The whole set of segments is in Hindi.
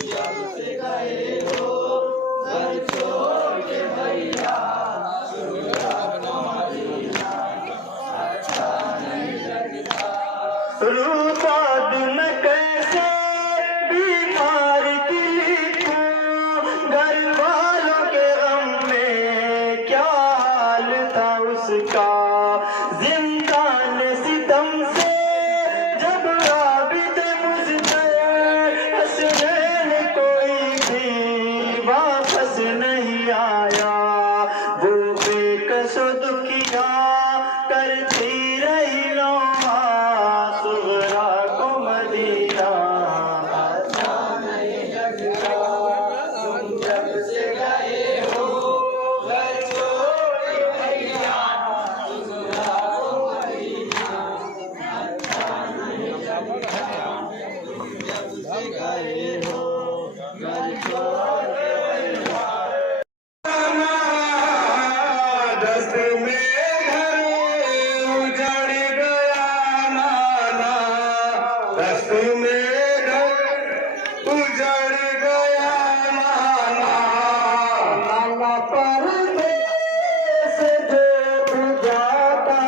जब से गए हो घर छोड़ के भैया, मदीना अच्छा नहीं लगता। रूठा दिन कैसे बीमार की लिखूं, घर वालों के गम में क्या हाल था उसका। जिंदान सितम से जब आबिद मुझसे हसनैन कोई भी वापस नहीं आया। वो बेकसो दुखिया करती रही नौहा, सुगरा को मदीना अच्छा नहीं लगता। तुम जब से गए हो घर छोड़ के भैया, सुगरा को मदीना अच्छा नहीं लगता। तुम जब से गए हो घर छोड़ के भैया। दस्त में घर उजड़ गया नाना, दस्त में घर उजड़ गया नाना। नाना परदेस जो जाता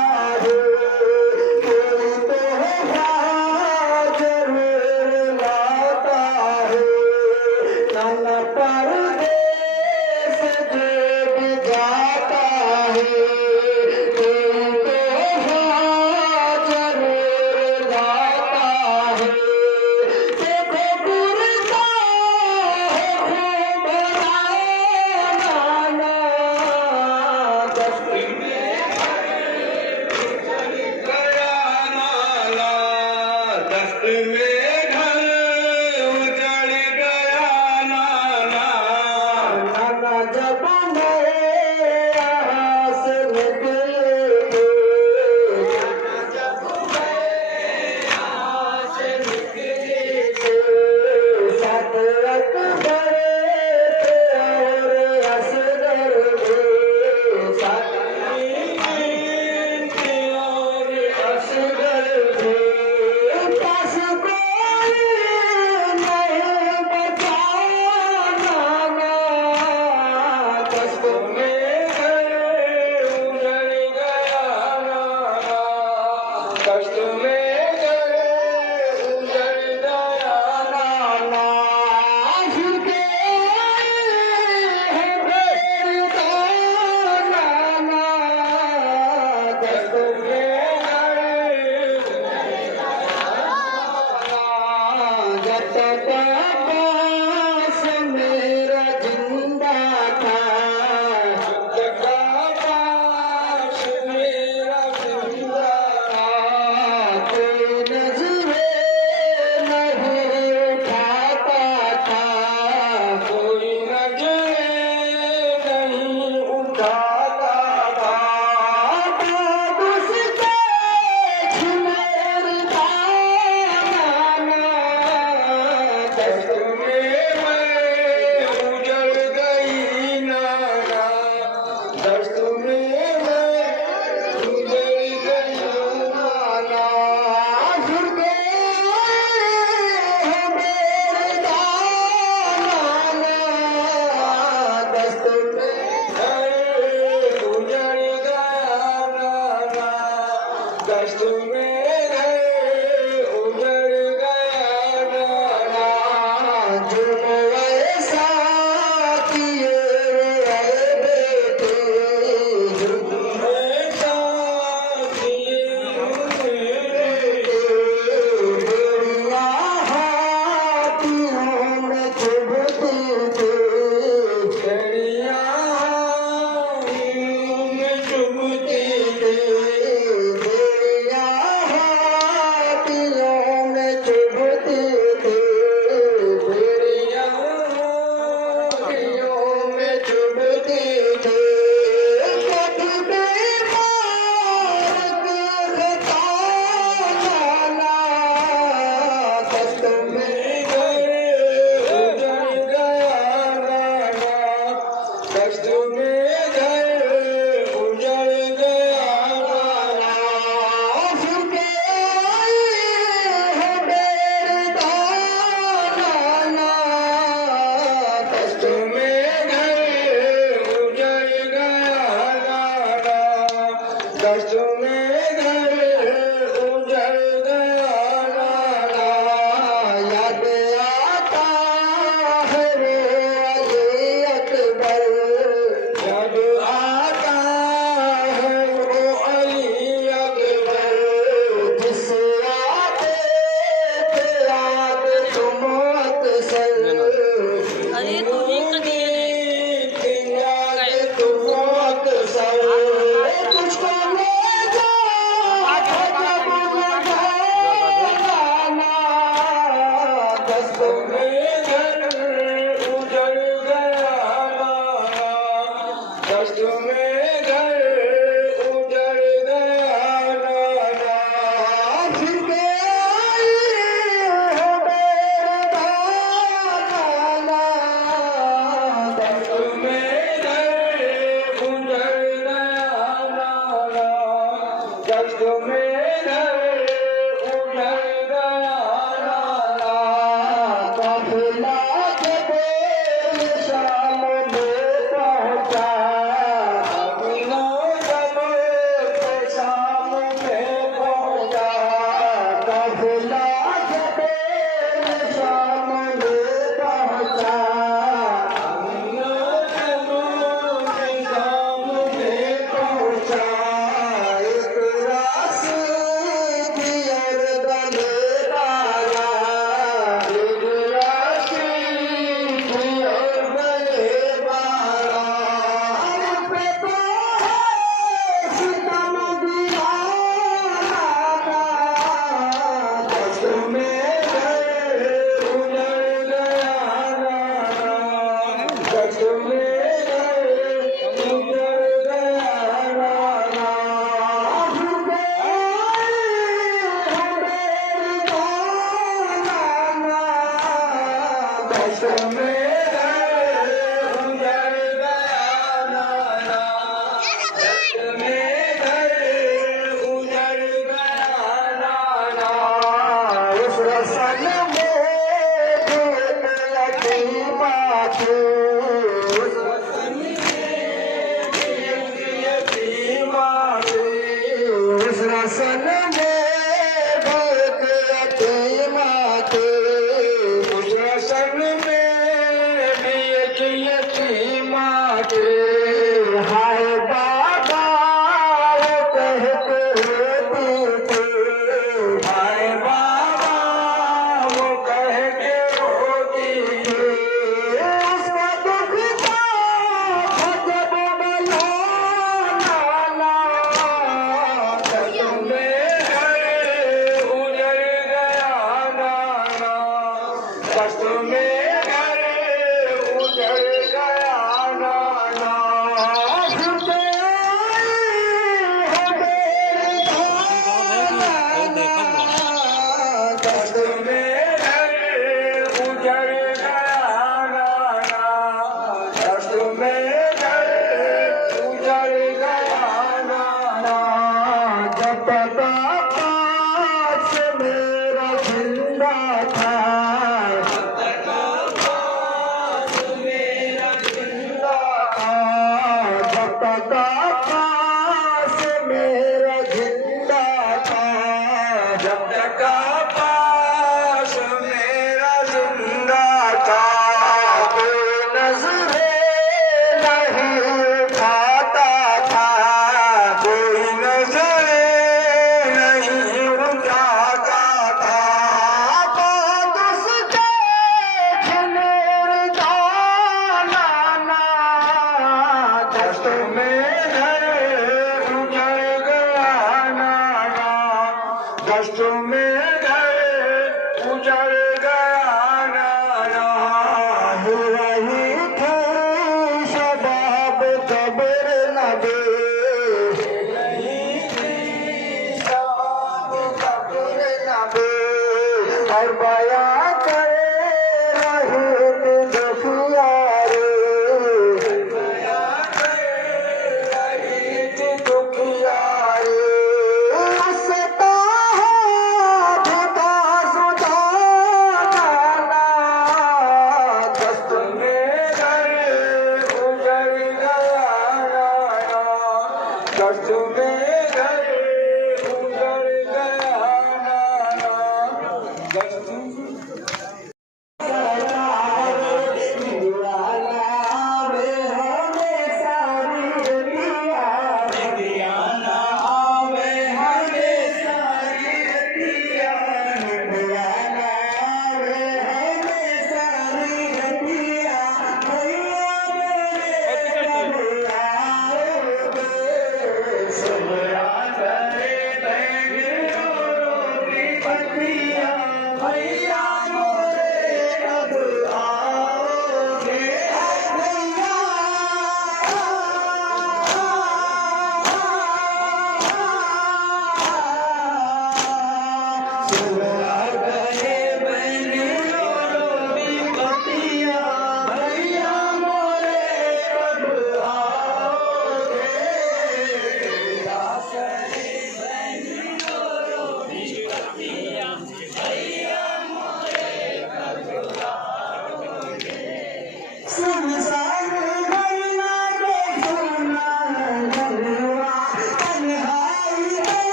है, कोई तो जरूर लाता है। नाना परदेस जो जाता है, कोई तो जरूर लाता है। देखो गुरदार कष्ट में उजड़ गया नाना, कष्ट में उजड़ गया नाना। उस रसन में भी एक यतीमा थी, उस रसन में भी एक यतीमा थी, उस रसन में भी एक यतीमा थी, उस रसन में भी एक यतीमा थी। हाय बाबा वो कहते होती थी, हाय बाबा वो कहते होती थी। उसका दुख था जब मिला नाना, कष्ट में उजड़ गया नाना, कष्ट में उजड़ गया नाना। झुके हो मेरे नाना, कष्ट में उजड़ गया नाना, कष्ट में उजड़ गया नाना। जब तक पास मेरा जिंदा था, जब तक पास मेरा जिंदा था, जब तक पास मेरा जिंदा था, जब तक पास मेरा जिंदा था, कोई नजरे नहीं उठाता था, कोई नजरे नहीं उठाता था। बात उसके खिलेर जाना ना, कष्ट में उजड़ गया नाना, कष्ट में उजड़ गया नाना। रही थी शबाब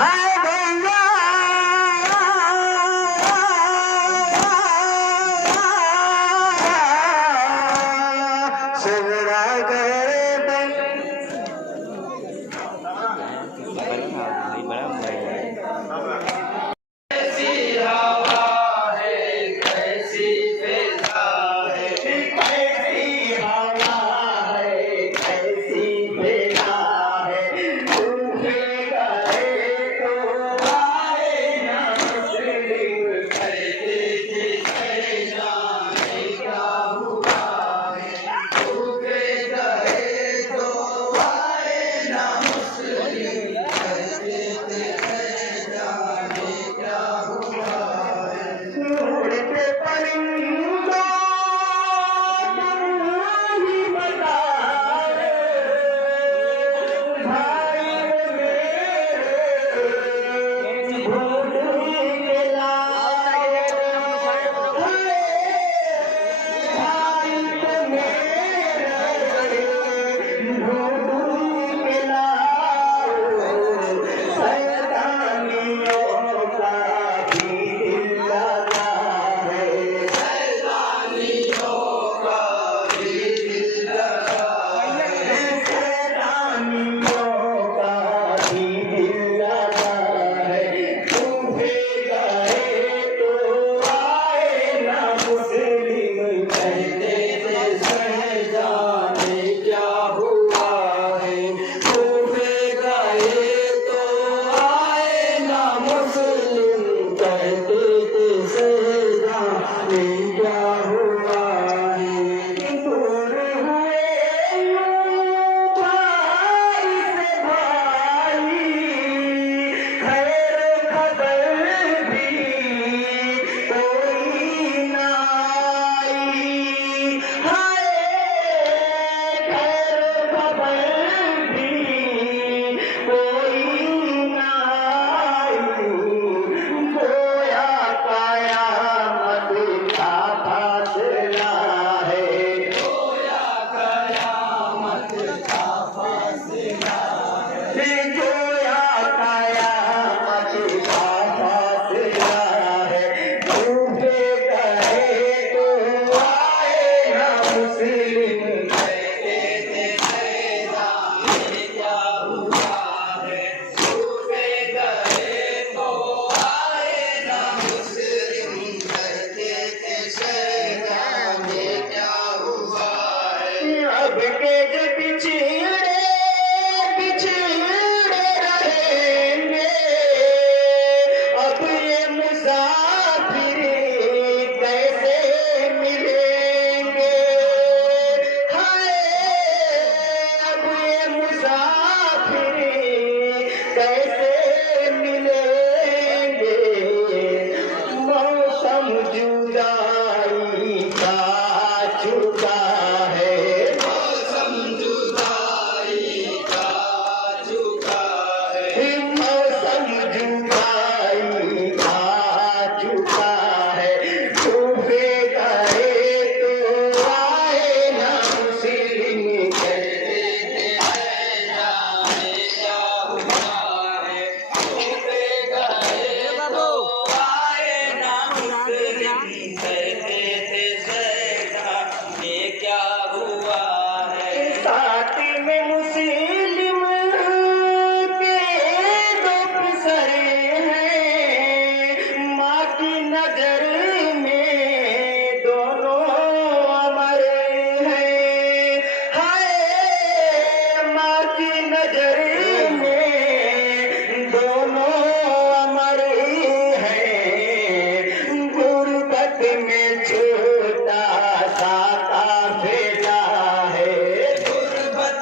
हाय भैया सेवरा गए कैसी हवा है कैसी फिजा है कैसी हवा है कैसी फिजा है तूफे गए तो आए ना मुस्लिम कहते थे जाने क्या हुआ है तूफे गए तो आए ना मुस्लिम कहते थे जाने क्या हुआ है उड़ते परिंदों ही बताए भाई मेरे ढूंढ के लाए भाई तो मेरे ढूंढ के लाओ सैतानियों का भी दिल लगा है सैतानियों का भी दिल लगा है सैतानियों का भी दिल लगा है तूफे गए तो आए ना मुस्लिम कहते थे जाने क्या हुआ है तूफे गए तो आए ना मुस्लिम कहते थे जाने क्या हुआ है दूर हुए भाई से भाई खैर खबर भी कोई ना आई हाय खैर खबर भी कोई ना आई गोया कयामत का फासला है गोया कयामत का फासला है गोया कयामत का फासला है तूफे गए तो आए ना मुस्लिम कहते थे जाने क्या हुआ है तूफे गए तो आए ना मुस्लिम कहते थे जाने क्या हुआ है अब के जो पिछड़े रहेंगे अब ये मुसाफिर कैसे मिलेंगे हाय अब ये मुसाफिर कैसे मिलेंगे मौसम जुदाई का चुका है मौसम जुदाई का चुका है मौसम जुदाई का चुका है तूफे गए तो आए ना मुस्लिम कहते थे जाने क्या हुआ है तूफे गए तो आए ना मुस्लिम कहते थे जाने क्या हुआ है साथी में मुस्लिम के दो पिसरे हैं माँ की नजर में दोनों अमर हैं हाय माँ की नजर में दोनों अमर हैं गुर्बत में छोटा सा काफिला है गुर्बत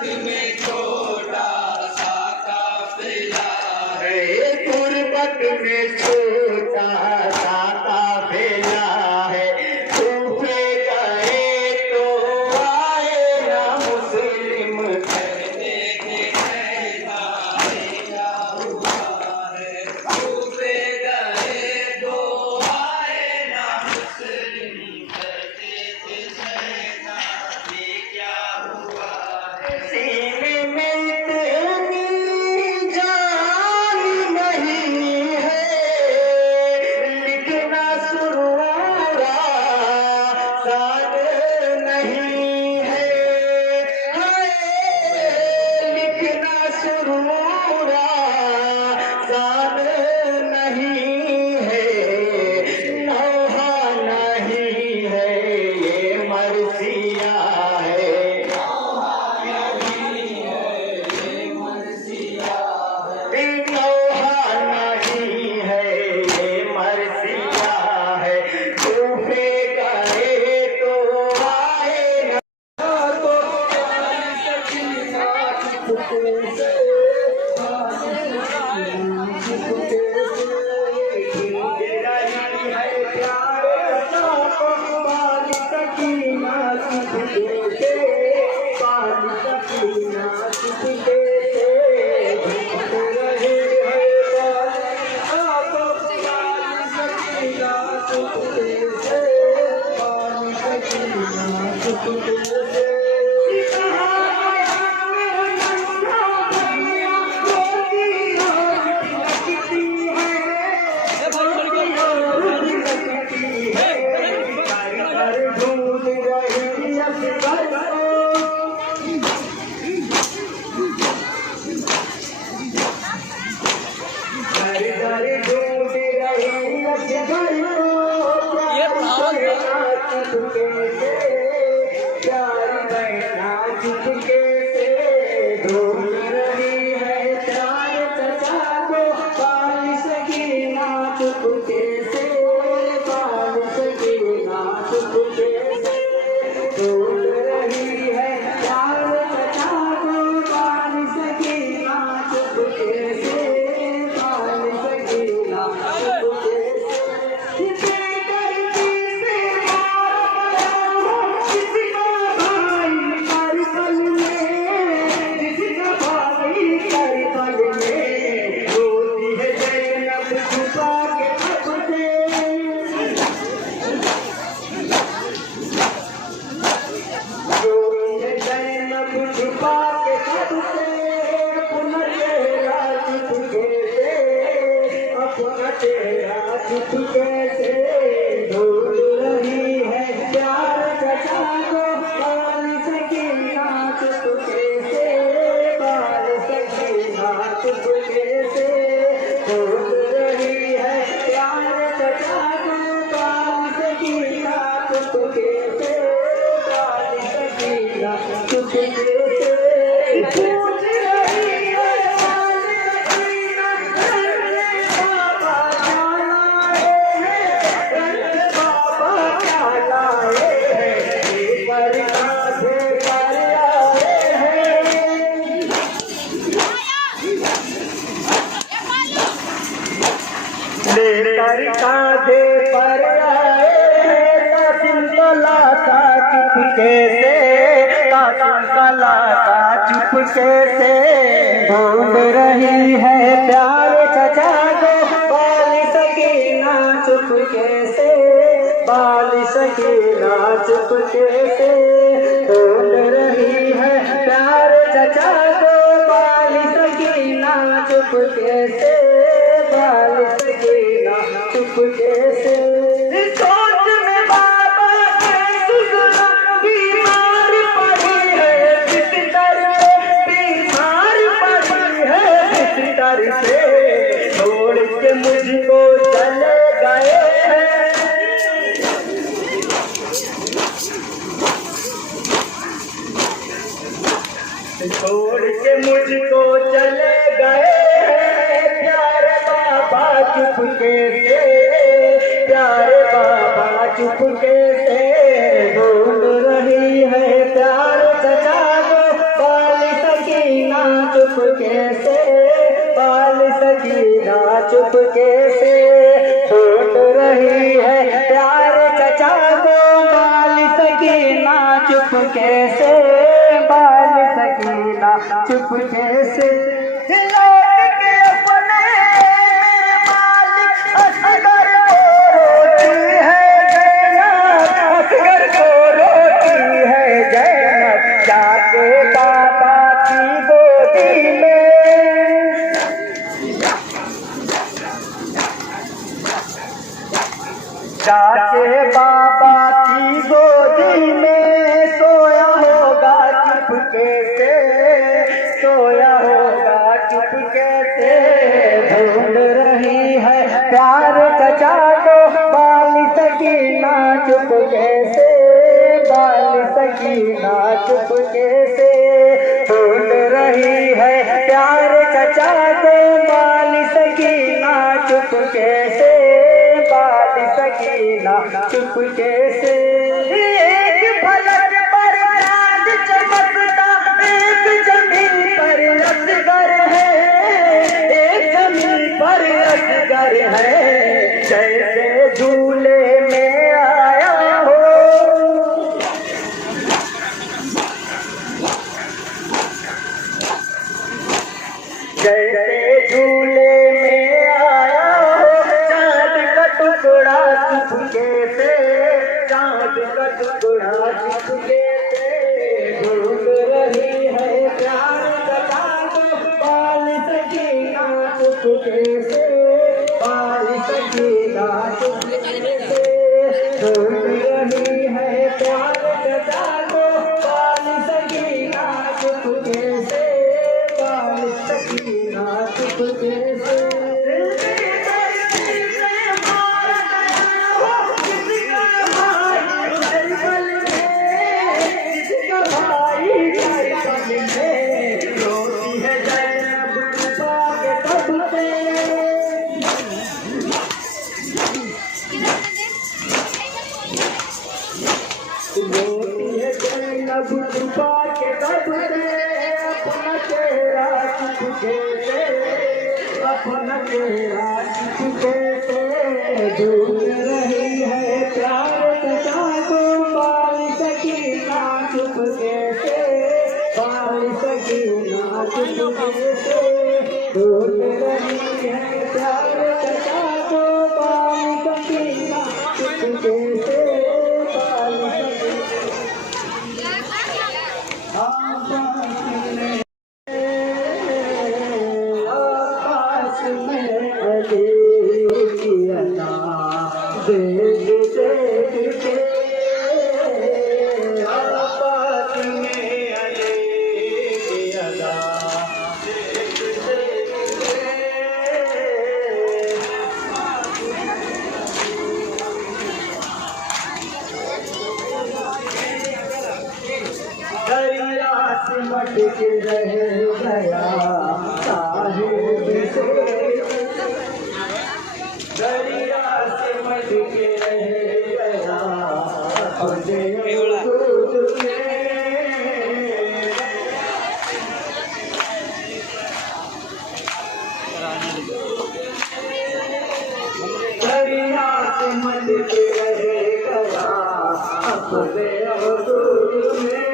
लेकर कांधे पर आए कासिम कला का चुपके से, कासिम कला का चुपके से ढूंढ रही है प्यार चचा को बाली सकीना चुपके से, बाली सकीना चुपके से ढूंढ रही है प्यार चचा को बाली सकीना चुपके से, बाली सकीना चुपके से। सोच में बाबा बीमार पड़ी है बिस्तर पे, बीमार पड़ी है बिस्तर पे, छोड़ के मुझको चले गए हैं। छोड़ के मुझको चले गए हैं प्यारे बाबा चुपके से, प्यारे बाबा चुपके से ढूंढ रही है प्यार चचा को बाली सकीना चुपके से, बाली सकीना चुपके से ढूंढ रही है प्यार चचा को बाली सकीना चुपके से, बाली सकीना चुपके से। लौट के अपने मेरे मालिक असगर को रोती है जन्नत, असगर को रोती है जन्नत, जाके बाबा की गोदी में, जाके बाबा की गोदी में सोया होगा चुपके से, सोया होगा चुपके से ढूंढ रही है प्यार चचा को बाली सकीना चुपके से, बाली सकीना चुपके से ढूंढ रही है प्यार चचा को बाली सकीना चुपके से, बाली सकीना चुपके से। एक फलक पर चांद चमकता, एक जमीन पर जैसे झूले में आया हो चांद का टुकड़ा चुपके से, चांद का टुकड़ा चुपके से ढूंढ रही है प्यार का बाल सकीना चुपके से, बाल सकीना चुपके से ढूंढ रही है प्यार का बाल सकीना चुपके से, बाल सकीना चुपके से। छुपा के दब दे अपना चेहरा चुपके से, अपना चेहरा चुपके से ढूंढ रही है प्यार का को बाल सकीना चुपके से, बाल सकीना चुपके से ढूंढ रही है प्यार का को बाल सकीना चुपके से, बाल सकीना। आकाश में अलीना देख देख के, आकाश में अलीना देख देख के दरिया सिमट के रह गया साहिब से, दरिया सिमट के रह गया अपने दूध में, दरिया सिमट के रह गया अपने दूध में।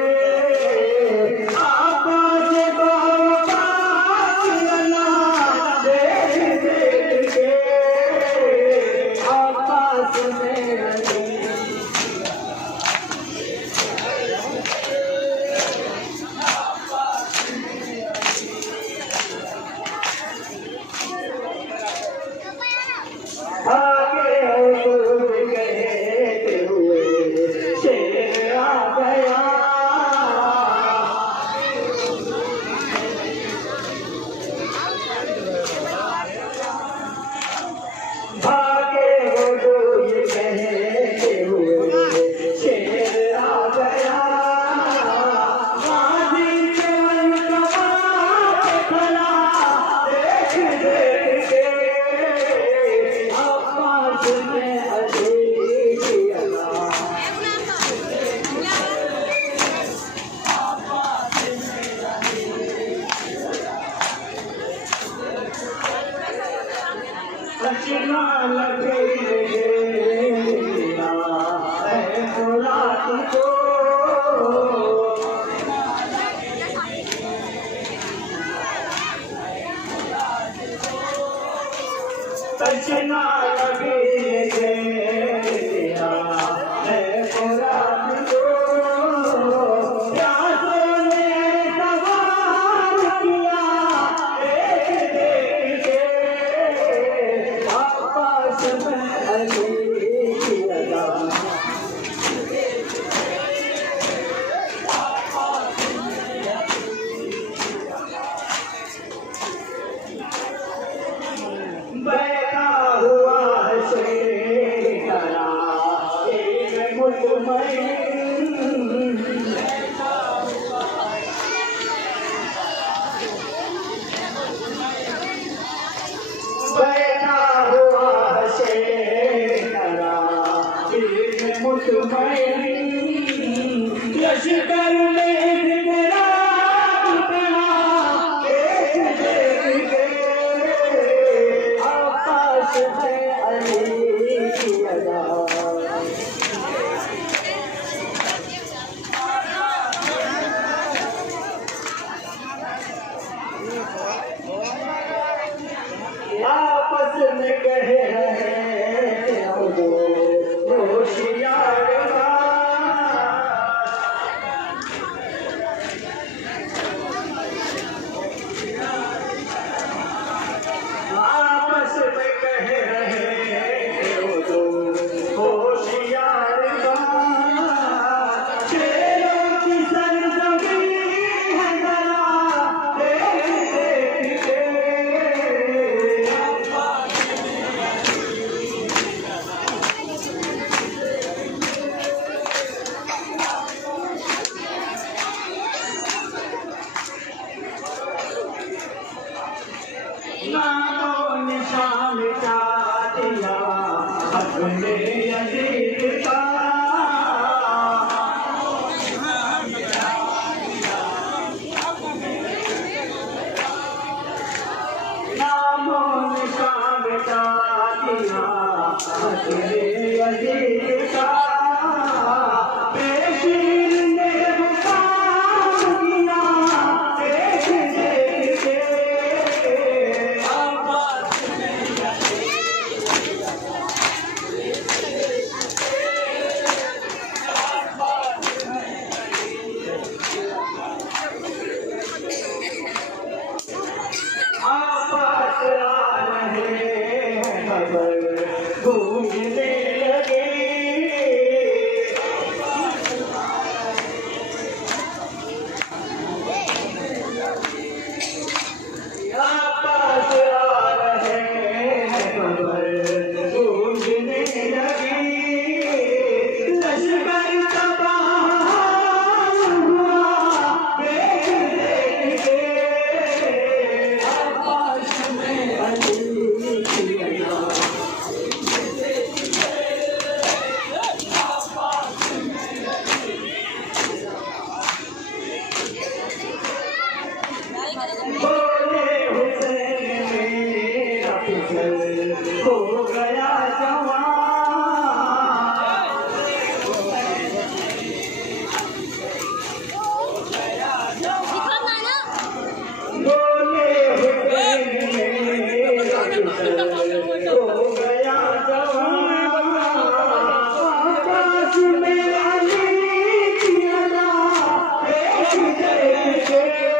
तशना लगे तेरा है मुराद को, प्यासों ने सवार किया देख के, आकाश में अली की अदा, बैठा हुआ शेरा एक मुतमईन, बैठा हुआ शेरा एक मुतमईन, लश्कर में तेरा में कह रहे होशियार आपस में कह रहे होशियार शेरों की सरजमीं है जरा देख के नामो निशान मिटा दिया अपने अजीज का नामो निशान मिटा दिया अपने अजीज का बेशीर ने मुकाम किया देख देख के आपस आ रहे हैं खबर गूंजने लगे आपस आ रहे हैं खबर गूंजने लगी लश्कर तबाह हुआ देख देख के आकाश में अली की अदा बोले हुसैन मेरा फिसल हो गया जवान बोले हुसैन मेरा फिसल हो गया जवान आकाश में अली की अदा देख देख के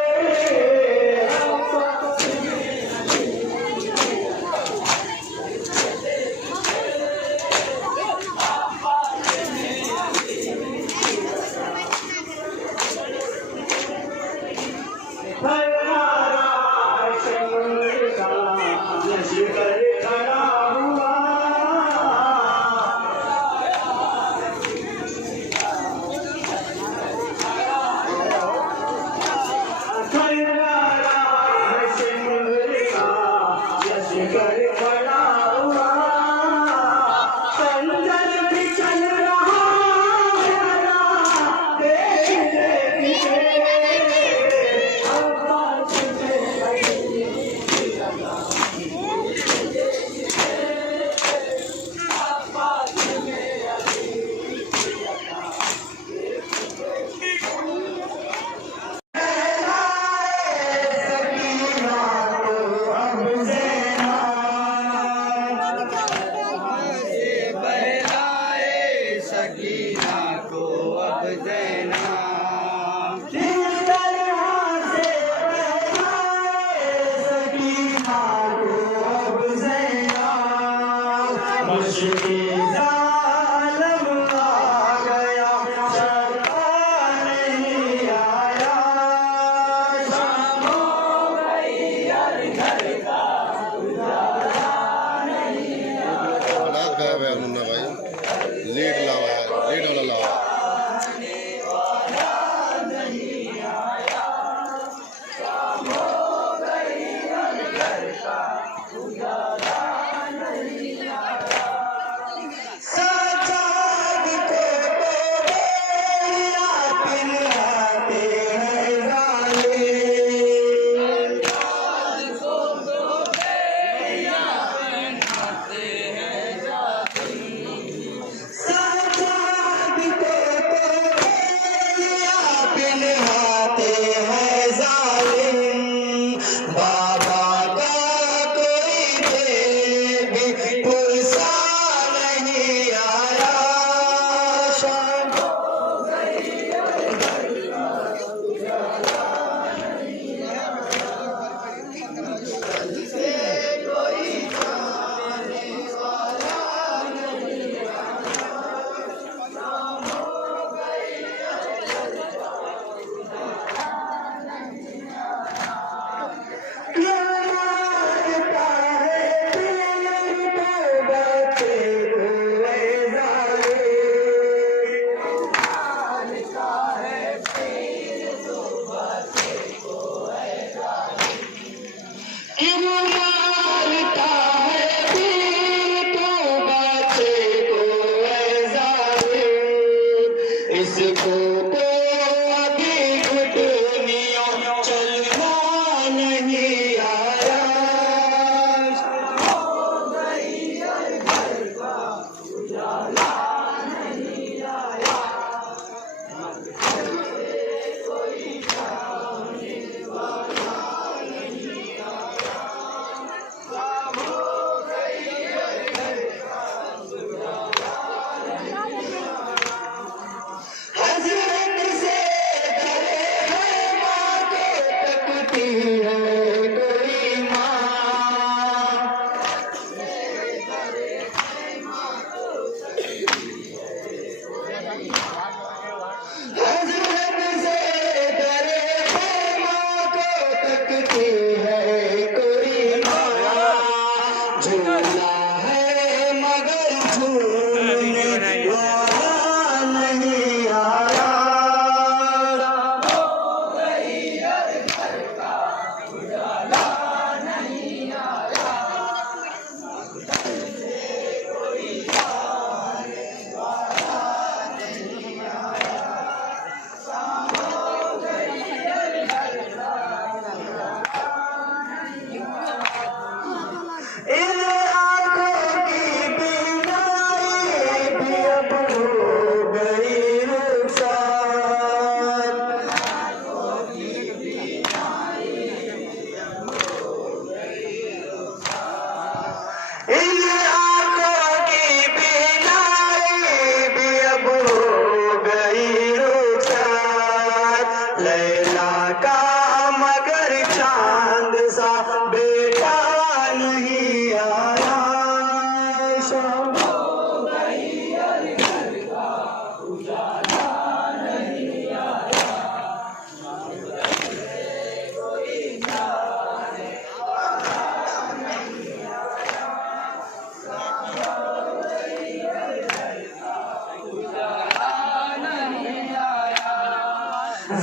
मगर चांद सा बेटा नहीं आया। शाम हो गई और घर का उजाला नहीं आया। कोई जाने वाला नहीं आया। शाम हो गई और घर का उजाला नहीं आया।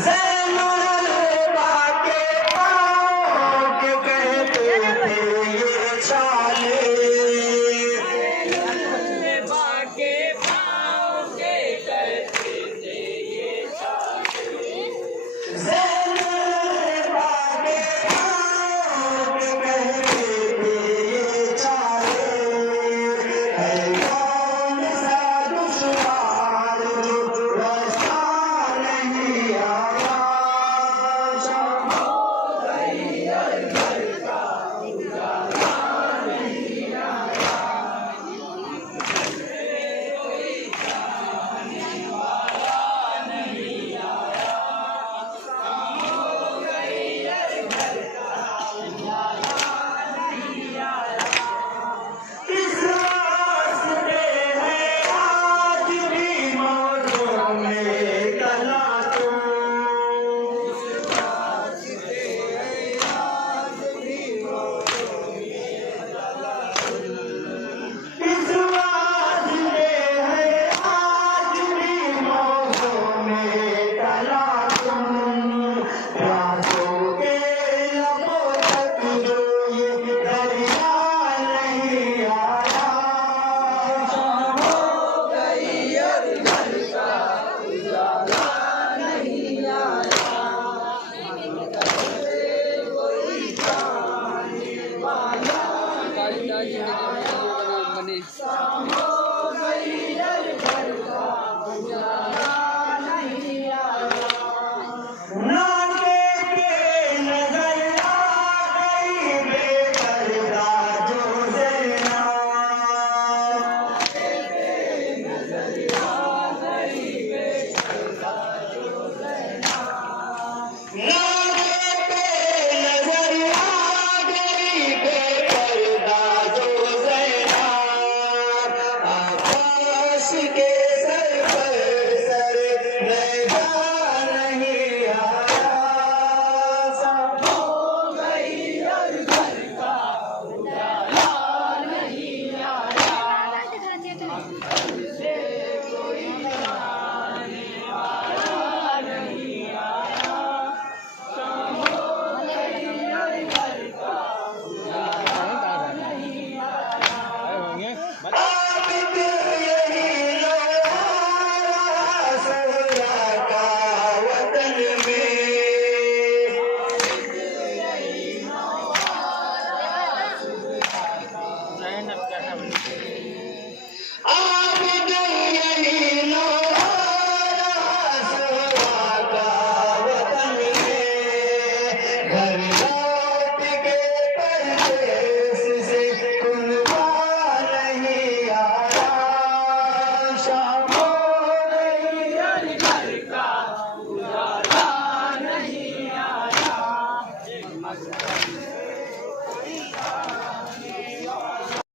ज़ैनुल बाके पाँव के कहते थे ये छाले। ज़ैनुल बाके पाँव के कहते थे ये छाले। ज़ैनुल बाके पाँव के कहते थे ये छाले। है कौन सा दुश्वार जो रास्ता नहीं आया। शाम हो गई और घर का उजाला नहीं आया। कोई जाने वाला नहीं आया। शाम हो गई और घर का उजाला नहीं आया। किस वास्ते है आज भी मौजों में कला तुम। किस वास्ते है आज भी मौजों में कला तुम। किस वास्ते है आज भी मौजों में कला तुम। प्यासों के लबों तक जो ये दरिया नहीं आया। शाम हो गई और घर का उजाला नहीं आया। कोई जाने वाला नहीं आया। शाम हो गई और घर का उजाला नहीं आया। नाके पे नजर आ गई बेपर्दा जो ज़ैना। नजर आ गई बेपर्दा जो ज़ैना। नाके पे नजर आ गई बेपर्दा जो ज़ैना। आकाश के सर पर सर नैजा नहीं आया। शाम हो गई और घर का उजाला नहीं आया। से कोई जाने वाला नहीं आया। शाम हो गई और घर का उजाला नहीं आया। आबिद यही लोहारा सहरा का वतन में। आबिद यही लोहारा सहरा का वतन में। घर लौट के परदेस से कुलवा नहीं आया। शाम हो गई और घर का उजाला नहीं आया।